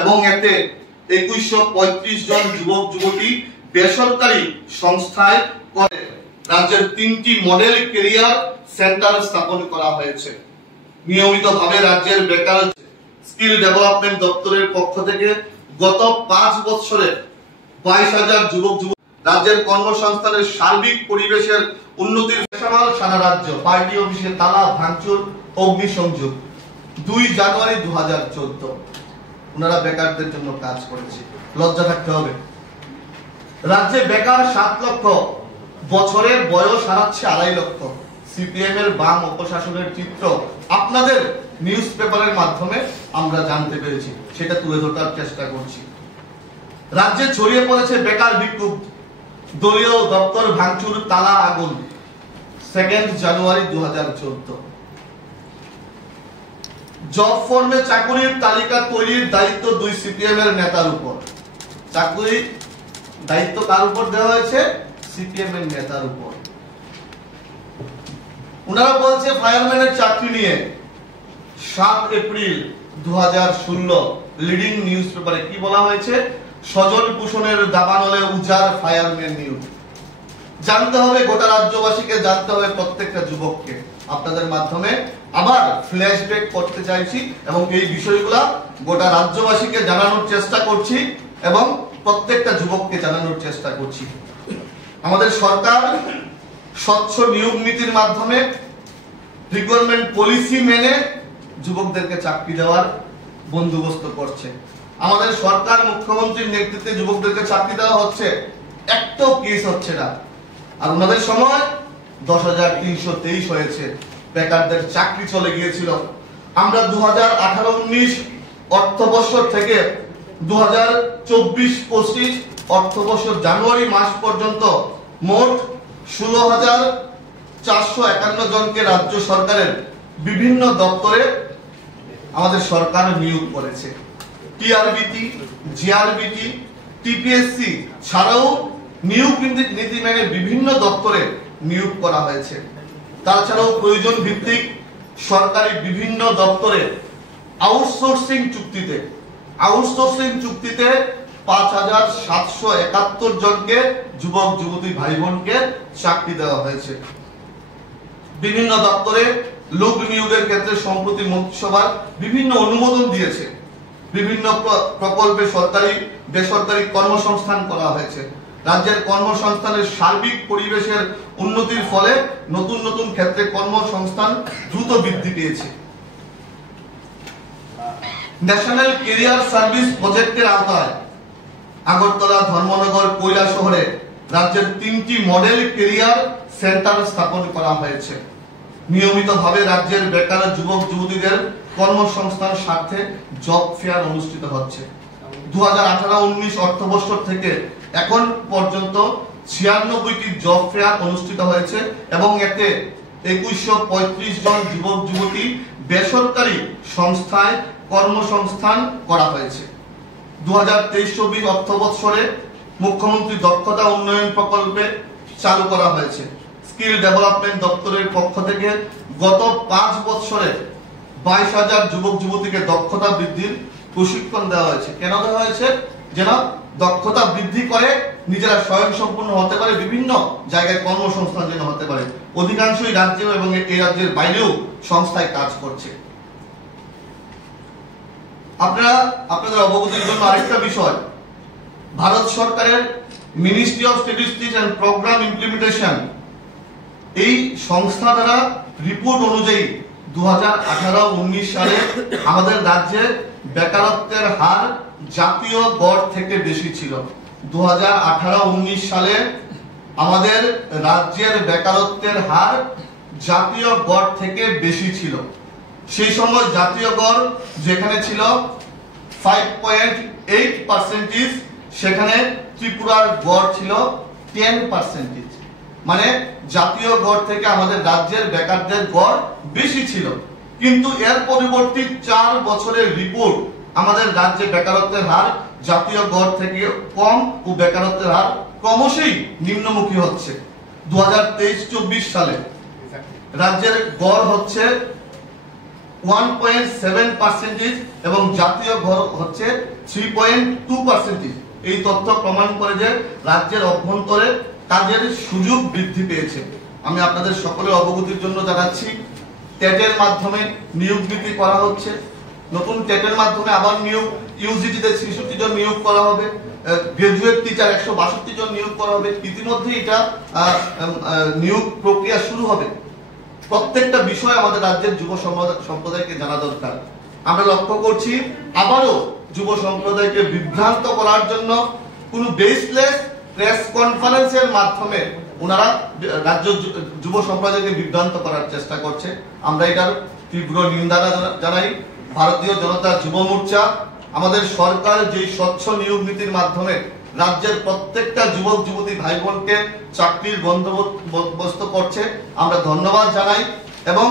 এবং এতে 2135 জন যুবক যুবতী বেসরকারি সংস্থায় করে রাজ্যের 3টি মডেল ক্যারিয়ার সেন্টার স্থাপন করা হয়েছে। নিয়মিতভাবে রাজ্যের বেকার স্কিল ডেভেলপমেন্ট দপ্তরের পক্ষ থেকে গত 5 বছরে 22,000 যুবক যুবতী রাজ্যের কর্মসংস্থানের সার্বিক পরিবেশের উন্নতির সারা রাজ্য পার্টি অফিসে তালা ভাঙচুর অগ্নিসংযোগ 2 জানুয়ারি 2014 ওনারা বেকারদের জন্য কাজ করেছে। লজ্জা থাকতে হবে। রাজ্যে বেকার 7 লক্ষ, বছরে বয়স হারাচ্ছে 2.5 লক্ষ। সিপিএম এর বাম অপশাসনের চিত্র আপনাদের নিউজ পেপারের মাধ্যমে আমরা জানতে পেরেছি, সেটা তুলে ধরার চেষ্টা করছি। রাজ্যে ছড়িয়ে পড়েছে বেকার বিক্ষোভ, দলীয় দপ্তর ভাঙচুর, তালা আগুন 2 জানুয়ারি 2014। জব ফর্মে চাকুরির তালিকা তৈরির দায়িত্ব 2 সিপিএম এর নেতার উপর। চাকুরি দায়িত্ব কার উপর দেওয়া হয়েছে? সিপিএম এর নেতার উপর। ওনারা বলছে ফায়ারম্যানের চাকরি নিয়ে 7 এপ্রিল 2016 লিডিং নিউজ পেপারে কি বলা হয়েছে? সজল ভূষণের দাবানলে উজার ফায়ারম্যান নিয়োগ। জানতে হবে গোটা রাজ্যবাসীকে, জানতে হবে প্রত্যেকটা যুবককে। আপনাদের মাধ্যমে আবার ফ্ল্যাশব্যাক করতে চাইছি এবং এই বিষয়গুলো গোটা রাজ্যবাসীকে জানানোর চেষ্টা করছি এবং প্রত্যেকটা যুবককে জানানোর চেষ্টা করছি। আমাদের সরকার স্বচ্ছ নিয়োগ নীতির মাধ্যমে রিক্রুটমেন্ট পলিসি মেনে যুবকদেরকে চাকরি দেওয়ার বন্দোবস্ত করছে। আমাদের সরকার মুখ্যমন্ত্রীর নেতৃত্বে যুবকদেরকে চাকরি দেওয়া হচ্ছে, একটাও কেস হচ্ছে না। আর ওনাদের সময় 10,323 হয়েছে, বেকারদের চাকরি চলে গিয়েছিল। আমরা 2018-19 অর্থবর্ষ থেকে 2024-25 অর্থবর্ষ জানুয়ারি মাস পর্যন্ত মোট 16,451 জনকে রাজ্য সরকারের বিভিন্ন দপ্তরে আমাদের সরকার নিয়োগ করেছে। টিআরবিটি, জিআরবিটি, টিপিএসসি ছাড়াও নিয়োগ নীতি মেনে বিভিন্ন দপ্তরে নিয়োগ করা হয়েছে। তাছাড়াও প্রয়োজন ভিত্তিক সরকারি বিভিন্ন দপ্তরে আউটসোর্সিং চুক্তিতে 5,771 জনকে যুবক যুবতী ভাই বোনকে চাকরি দেওয়া হয়েছে। বিভিন্ন দপ্তরে লোক নিয়োগের ক্ষেত্রে সম্প্রতি মন্ত্রিসভার বিভিন্ন অনুমোদন দিয়েছে। বিভিন্ন প্রকল্পে সরকারি বেসরকারি কর্মসংস্থান করা হয়েছে। রাজ্যের কর্মসংস্থানের সার্বিক পরিবেশের উন্নতির ফলে নতুন নতুন ক্ষেত্রে কর্মসংস্থান দ্রুত বৃদ্ধি পেয়েছে। ন্যাশনাল ক্যারিয়ার সার্ভিস প্রজেক্টের আওতায় আগরতলা, ধর্মনগর, কৈলাসহরে রাজ্যের 3টি মডেল ক্যারিয়ার সেন্টার স্থাপন করা হয়েছে। নিয়মিতভাবে রাজ্যের বেকার যুবক যুবতীদের কর্মসংস্থান স্বার্থে জব ফেয়ার অনুষ্ঠিত হচ্ছে। 2018-19 অর্থবর্ষ থেকে এখন পর্যন্ত 96টি জব ফেয়ার অনুষ্ঠিত হয়েছে এবং এতে 2135 জন যুবক যুবতী বেসরকারি সংস্থায় কর্মসংস্থান করা হয়েছে। 2023-24 অর্থবৎসরে মুখ্যমন্ত্রী দক্ষতা উন্নয়ন প্রকল্পে চালু করা হয়েছে। স্কিল ডেভেলপমেন্ট দপ্তরের পক্ষ থেকে গত 5 বছরে 22,000 যুবক যুবতীকে দক্ষতা বৃদ্ধির প্রশিক্ষণ দেওয়া হয়েছে। কেন দেওয়া হয়েছে? যেন দক্ষতা বৃদ্ধি করে নিজেরা স্বয়ংসম্পূর্ণ হতে পারে, বিভিন্ন জায়গায় কর্মসংস্থান যেন হতে পারে। অধিকাংশই রাজ্য এবং এই রাজ্যের বাইরেও সংস্থায় কাজ করছে। আপনাদের অবগতির জন্য আরেকটা বিষয়, ভারত সরকারের ministry of statistics and programme implementation এই সংস্থা দ্বারা রিপোর্ট অনুযায়ী 2018-19 সালে আমাদের রাজ্যে বেকারত্বের হার জাতীয় গড় থেকে বেশি ছিল। 2018-19 সালে আমাদের রাজ্যের বেকারত্বের হার জাতীয় গড় থেকে বেশি ছিল। সেই সময় জাতীয় গড় যেখানে ছিল 5.8%, সেখানে ত্রিপুরার গড় ছিল 10%। মানে জাতীয় গড় থেকে আমাদের রাজ্যের বেকারদের গড় বেশি ছিল। কিন্তু এর পরবর্তী 4 বছরের রিপোর্ট আমাদের রাজ্যে বেকারত্বের হার জাতীয় গড় থেকে কম ও বেকারত্বের হার ক্রমশই নিম্নমুখী হচ্ছে। 2023-24 সালে রাজ্যের গড় হচ্ছে 1.7% এবং জাতীয় গড় হচ্ছে 3.2%। এই তথ্য প্রমাণ করে যে রাজ্যের অভ্যন্তরে কাজের সুযোগ বৃদ্ধি পেয়েছে। আমি আপনাদের সকলের অবগতির জন্য জানাচ্ছি, টেটের মাধ্যমে নিয়োগ নীতি করা হচ্ছে। নতুন টেটের মাধ্যমে আবার নিয়োগ, ইউজিটিতে 66 জন নিয়োগ করা হবে, গ্রাজুয়েট টিচার 162 জন নিয়োগ করা হবে। ইতিমধ্যে এটা নিয়োগ প্রক্রিয়া শুরু হবে। প্রত্যেকটা বিষয় আমাদের রাজ্যের যুব সম্প্রদায়কে জানা দরকার। আমরা লক্ষ্য করছি আবারও যুব সম্প্রদায়কে বিভ্রান্ত করার জন্য কোন বেসলেস প্রেস কনফারেন্সের মাধ্যমে ওনারা রাজ্য যুব সম্প্রদায়কে বিভ্রান্ত করার চেষ্টা করছে। আমরা এটার তীব্র নিন্দা জানাই। ভারতীয় জনতা যুব মোর্চা, আমাদের সরকার যে স্বচ্ছ নিয়োগ নীতির মাধ্যমে রাজ্যের প্রত্যেকটা যুবক যুবতী ভাই বোনকে চাকরির বন্দোবস্ত করছে, আমরা ধন্যবাদ জানাই। এবং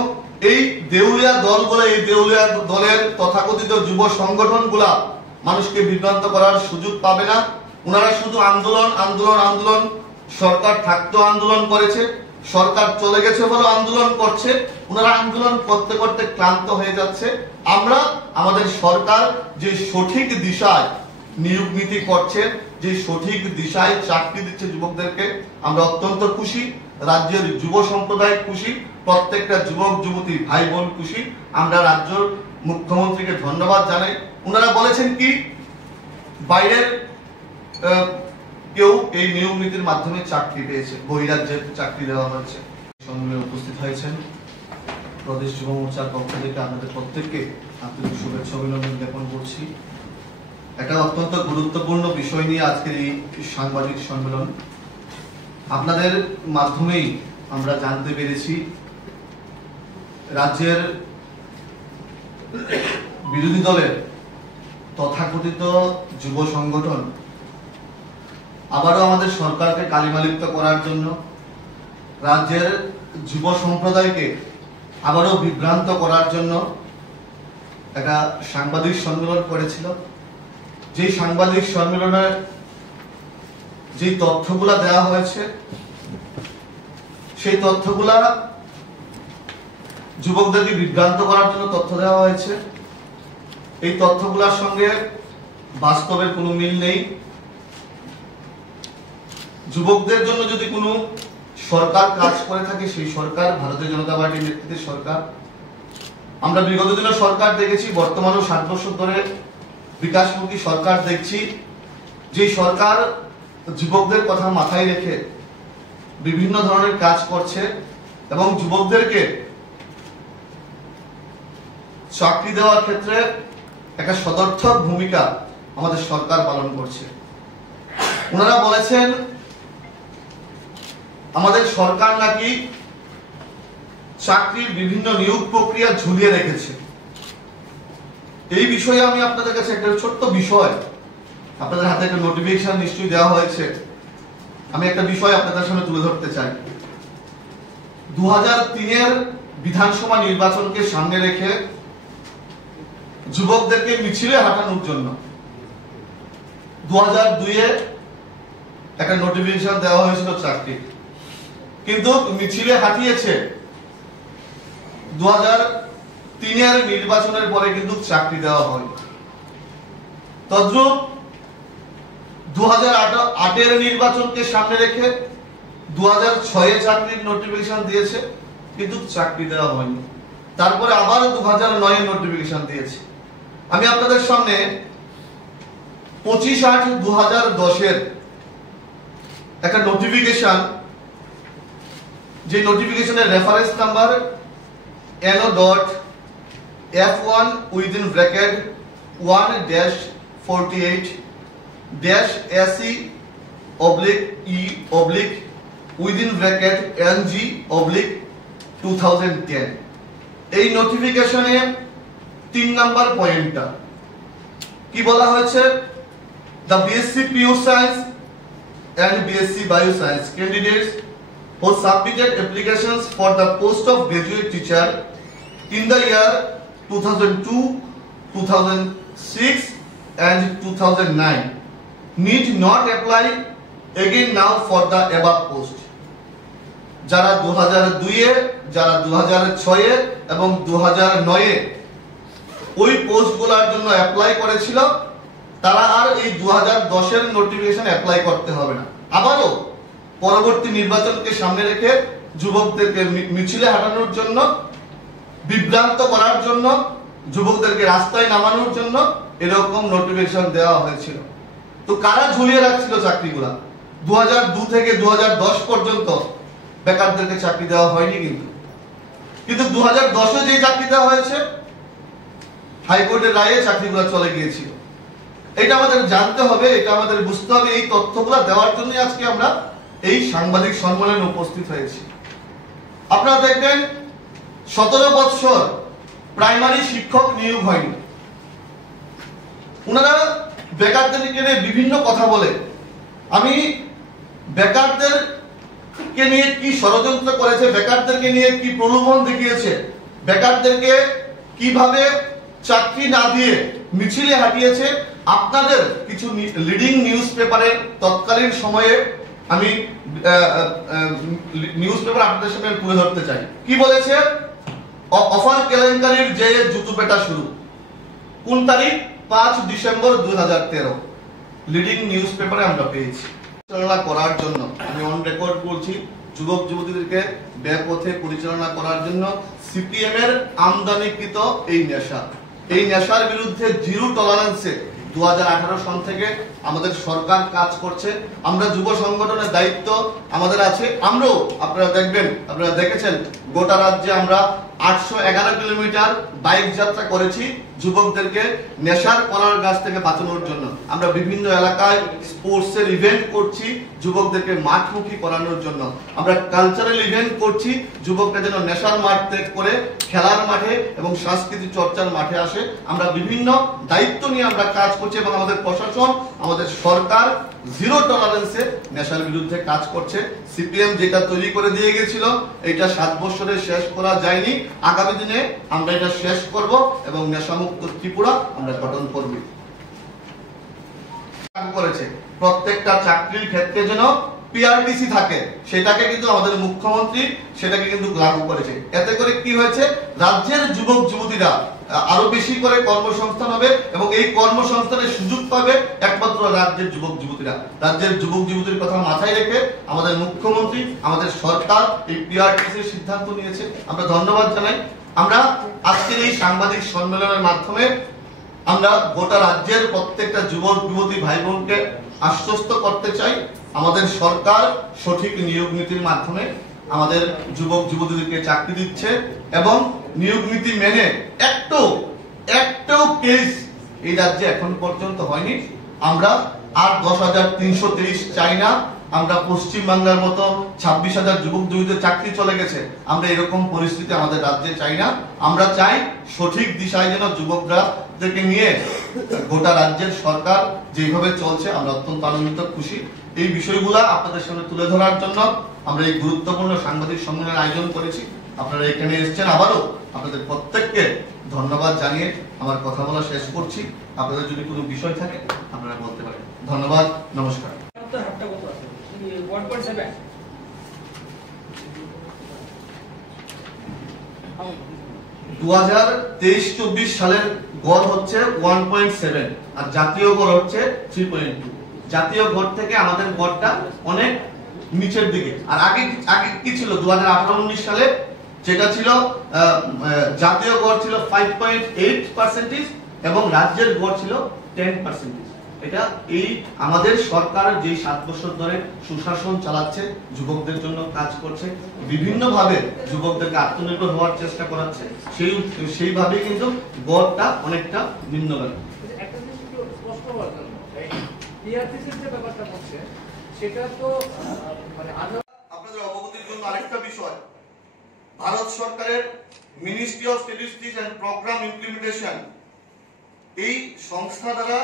এই দেউলিয়া দলগুলো, এই দেউলিয়া দলের তথাকথিত যুব সংগঠনগুলা মানুষকে বিভ্রান্ত করার সুযোগ পাবে না। ওনারা শুধু আন্দোলন আন্দোলন আন্দোলন, সরকার থাকতো আন্দোলন করেছে, সরকার চলে গেছে বলে আন্দোলন করছে। ওনারা আন্দোলন করতে করতে ক্লান্ত হয়ে যাচ্ছে। আমরা আমাদের সরকার যে সঠিক দিশায় নিয়োগ নীতি করছে, যে সঠিক দিশায় চাকরি দিচ্ছে যুবকদেরকে, আমরা অত্যন্ত খুশি। রাজ্যের যুব সম্প্রদায় খুশি, প্রত্যেকটা যুবক যুবতী ভাই বোন খুশি। আমরা রাজ্য মুখ্যমন্ত্রীকে ধন্যবাদ জানাই। ওনারা বলেছেন কি, বাইরের কেউ এই নিয়োগ নীতির মাধ্যমে চাকরি পেয়েছে, বহিরাজ্যের চাকরি দেওয়া হয়েছে। সম্মেলনে উপস্থিত হয়েছেন প্রদেশ যুব মোর্চার পক্ষ থেকে আপনাদের প্রত্যেককে আন্তরিক শুভেচ্ছা অভিনন্দন জ্ঞাপন করছি। একটা অত্যন্ত গুরুত্বপূর্ণ বিষয় নিয়ে আজকের এই সাংবাদিক সম্মেলন। আপনাদের মাধ্যমেই আমরা জানতে পেরেছি রাজ্যের বিরোধী দলের তথাকথিত যুব সংগঠন আবারও আমাদের সরকারকে কালিমালিপ্ত করার জন্য, রাজ্যের যুব সম্প্রদায়কে আবারও বিভ্রান্ত করার জন্য একটা সাংবাদিক সম্মেলন করেছিল। যে সাংবাদিক সম্মেলনে যে তথ্যগুলা দেওয়া হয়েছে, সেই তথ্যগুলা যুবকদেরকে বিভ্রান্ত করার জন্য তথ্য দেওয়া হয়েছে। এই তথ্যগুলোর সঙ্গে বাস্তবের কোনো মিল নেই। যুবকদের জন্য যদি কোনো সরকার কাজ করে থাকে, সেই সরকার ভারতীয় জনতা পার্টির নেতৃত্বের সরকার। আমরা বিগত দিনে সরকার দেখেছি, বর্তমানেও 60 বছর ধরে বিকাশমুখী সরকার দেখছি। যে সরকার যুবকদের কথা মাথায় রেখে বিভিন্ন ধরনের কাজ করছে এবং যুবকদেরকে চাকরি দেওয়ার ক্ষেত্রে একটা সদর্থক ভূমিকা আমাদের সরকার পালন করছে। ওনারা বলেছেন আমাদের সরকার নাকি চাকরির বিভিন্ন নিয়োগ প্রক্রিয়া ঝুলিয়ে রেখেছে। এই বিষয়ে আমি আপনাদের কাছে একটা ছোট্ট বিষয়, আপনাদের হাতে একটা নোটিফিকেশন নিশ্চয়ই দেওয়া হয়েছে, আমি একটা বিষয় আপনাদের সামনে তুলে ধরতে চাই। 2003-এর বিধানসভা নির্বাচনকে সামনে রেখে যুবকদেরকে মিছিলে হাঁটানোর জন্য 2002-এ একটা নোটিফিকেশন দেওয়া হয়েছিল চাকরি, কিন্তু মিছিলে হাঁটিয়েছে 2003-এর নির্বাচনের পরে কিন্তু চাকরি দেওয়া হয়। তদ্রূপ 2008-এর নির্বাচনকে সামনে রেখে 2006-এ চাকরির নোটিফিকেশন দিয়েছে, কিন্তু চাকরি দেওয়া হয়নি। তারপরে আবার 2009-এ নোটিফিকেশন দিয়েছে। আমি আপনাদের সামনে 25/8/2010-এর একটা নোটিফিকেশন, যে নোটিফিকেশনের রেফারেন্স নাম্বার NO.F1/48-SE/NG/2010। এই নোটিফিকেশনে 3 নাম্বার পয়েন্টটা কি বলা হয়েছে? The BSc Pure Science and BSc Bioscience candidates who submitted applications for the post of graduate teacher in the year 2002, 2006 and 2009 need not apply again now for the above post. যারা 2002-এ, যারা 2006-এ এবং 2009-এ ওই পোস্টগুলোর জন্য apply করেছিল তারা আর এই 2010 এর notification apply করতে হবে না। আবারও পরবর্তী নির্বাচনকে সামনে রেখে যুবকদেরকে মিছিলে হাঁটানোর জন্য, বিভ্রান্ত করার জন্য, যুবকদেরকে রাস্তায় নামানোর জন্য এরকম নোটিফিকেশন দেওয়া হয়েছিল। তো কারা ঝুলিয়ে রাখছিল চাকরিগুলা? 2002 থেকে 2010 পর্যন্ত বেকারদেরকে চাকরি দেওয়া হয়নি। কিন্তু 2010 যে চাকরি দেওয়া হয়েছে হাইকোর্টের রায়ে চাকরিগুলো চলে গিয়েছিল। এটা আমাদের জানতে হবে, এটা আমাদের বুঝতে হবে। এই তথ্যগুলো দেওয়ার জন্য আজকে আমরা এই সাংবাদিক সম্মেলনে উপস্থিত হয়েছি। আপনারা দেখবেন 17 বছর প্রাইমারি শিক্ষক নিয়োগ হয়নি। ওনারা বেকারদেরকে নিয়ে বিভিন্ন কথা বলে। আমি বেকারদেরকে নিয়ে কি ষড়যন্ত্র করেছে, বেকারদেরকে নিয়ে কি প্রলোভন দেখিয়েছে, বেকারদেরকে কিভাবে চাকরি না দিয়ে মিছিলে হাঁটিয়েছে, আপনাদের কিছু লিডিং নিউজ পেপারে তৎকালীন সময়ে আমি নিউজ পেপার আপনাদের সামনে তুলে ধরতে চাই। কি বলেছে? অফার কেলেঙ্কারির যে জুতো পেটা শুরু। কোন তারিখ? 5 ডিসেম্বর 2013 লিডিং নিউজ পেপারে আমরা পেয়েছি। পরিচালনা করার জন্য আমি অন রেকর্ড বলছি, যুবক যুবতীদেরকে ব্যপথে পরিচালনা করার জন্য সিপিএম এর আমদানিকৃত এই নেশার বিরুদ্ধে জিরো টলারেন্সে 2018 সন থেকে আমাদের সরকার কাজ করছে। আমরা যুব সংগঠনের দায়িত্ব আমাদের আছে। আমরাও আপনারা দেখবেন, আপনারা দেখেছেন গোটা রাজ্যে আমরা 811 কিলোমিটার বাইক যাত্রা করেছি যুবকদেরকে নেশার কলার গাছ থেকে বাঁচানোর জন্য। আমরা বিভিন্ন এলাকায় স্পোর্টসের ইভেন্ট করছি যুবকদেরকে মাঠমুখী করানোর জন্য। আমরা কালচারাল ইভেন্ট করছি যুবকরা যেন নেশার মাঠ ত্যাগ করে খেলার মাঠে এবং সাংস্কৃতিক চর্চার মাঠে আসে। আমরা বিভিন্ন দায়িত্ব নিয়ে আমরা কাজ করছি এবং আমাদের প্রশাসন, আমাদের সরকার জিরো টলারেন্সে নেশার বিরুদ্ধে কাজ করছে। সিপিএম যেটা তৈরি করে দিয়ে গেছিল এটা 7 বছরে শেষ করা যায়নি। আগামী দিনে আমরা এটা শেষ করব এবং নেশামুক্ত ত্রিপুরা আমরা গঠন করব। করেছে প্রত্যেকটা চাকরির ক্ষেত্রে যেন পিআরটিসি থাকে, সেটাকে কিন্তু আমাদের মুখ্যমন্ত্রী সেটাকে কিন্তু লাগু করেছে। এতে করে কি হয়েছে? রাজ্যের যুবক যুবতীরা আরো বেশি করে কর্মসংস্থান হবে এবং এই কর্মসংস্থানের সুযোগ পাবে একমাত্র রাজ্যের যুবক যুবতীরা। রাজ্যের যুবক যুবতীর কথা মাথায় রেখে আমাদের মুখ্যমন্ত্রী, আমাদের সরকার এই পিআরটিসির সিদ্ধান্ত নিয়েছে। আমরা ধন্যবাদ জানাই। আমরা আজকের এই সাংবাদিক সম্মেলনের মাধ্যমে আমরা গোটা রাজ্যের প্রত্যেকটা যুবক যুবতী ভাই বোনকে আশ্বস্ত করতে চাই, আমাদের সরকার সঠিক নিয়োগ নীতির মাধ্যমে আমাদের যুবক যুবতীদেরকে চাকরি দিচ্ছে এবং নিয়োগ নীতি মেনে একটাও কেস এই রাজ্যে এখন পর্যন্ত হয়নি। আমরা আর 10,323 চাই না। আমরা পশ্চিম বাংলার মতো 26,000 যুবক যুবতীদের চাকরি চলে গেছে, আমরা এরকম পরিস্থিতি আমাদের রাজ্যে চাই না। আমরা চাই সঠিক দিশায় যেন যুবকদেরকে নিয়ে গোটা রাজ্যের সরকার যেভাবে চলছে, আমরা অত্যন্ত আনন্দিত, খুশি। এই বিষয়গুলো আপনাদের সামনে তুলে ধরার জন্য আমরা এই গুরুত্বপূর্ণ সাংবাদিক সম্মেলনের আয়োজন করেছি। আপনারা এখানে এসেছেন, আবারও আপনাদের প্রত্যেককে ধন্যবাদ জানিয়ে আমার কথা বলা শেষ করছি। আপনাদের যদি কোনো বিষয় থাকে আপনারা বলতে পারেন। ধন্যবাদ, নমস্কার। 2023-24 সালের গড় হচ্ছে 1.7 আর জাতীয় গড় হচ্ছে 3.2। জাতীয় গড় থেকে আমাদের গড়টা অনেক নিচের দিকে। আর আগে কি ছিল? 2018-19 সালে যেটা ছিল জাতীয় গড় ছিল 5.8% এবং রাজ্যের গড় ছিল 10%। এটা এই আমাদের সরকার যে 7 বছর ধরে সুশাসন চালাচ্ছে, যুবকদের জন্য কাজ করছে, বিভিন্ন ভাবে যুবকদেরকে আত্মনির্ভর হওয়ার চেষ্টা করাচ্ছে, সেইভাবে কিন্তু গড়টা অনেকটা নিম্নগামী। একটা জিনিস একটু স্পষ্ট হওয়ার জন্য পিআরটিসির যে ব্যাপারটা হচ্ছে সেটা তো মানে আপনাদের অবগতির জন্য আরেকটা বিষয়, ভারত সরকারের ministry of statistics and programme implementation এই সংস্থা দ্বারা